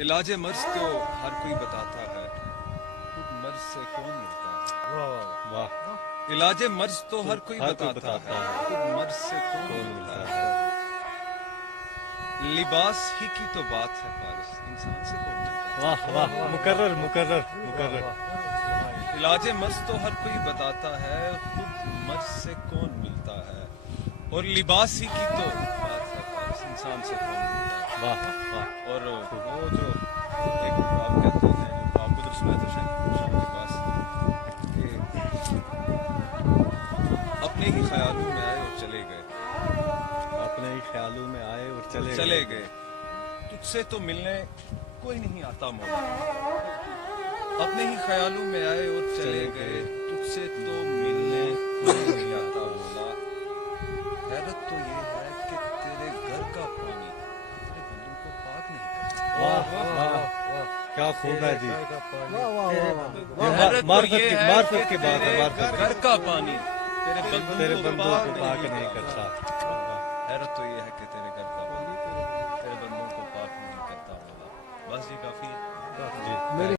इलाज मर्ज तो हर कोई बताता है, खुद मर्ज से कौन मिलता है। वाह वाह वाह। इलाज मर्ज तो हर कोई बताता है, खुद मर्ज से कौन मिलता है। लिबास ही की तो बात है फारिस, इंसान से कौन मिलता है। वाह वाह मुकर्रर मुकर्रर मुकर्रर। इलाज मर्ज तो हर कोई बताता है, खुद मर्ज से कौन मिलता है। और लिबास ही की तो बात है फारिस, इंसान से कौन मिलता है। वाह वाह। और वो जो एक आप कहते हैं, जो आपको तो सुना था शाम के पास कि अपने ही ख्यालों में आए और चले गए, अपने ही ख्यालों में आए और चले गए। तुझसे तो मिलने कोई नहीं आता मौला, अपने ही ख्यालों में आए और चले गए। तुझसे तो मिलने कोई नहीं आता मौला। हैरत तो ये है कि तेरे घर का पानी तेरे बंदों को पाक नहीं करता। वाह वाह क्या खूब है जी। मार्फत की बात है, घर का पानी तेरे तेरे बंदों बंदों को को पाक नहीं करता। हैरत तो ये है कि तेरे घर का पानी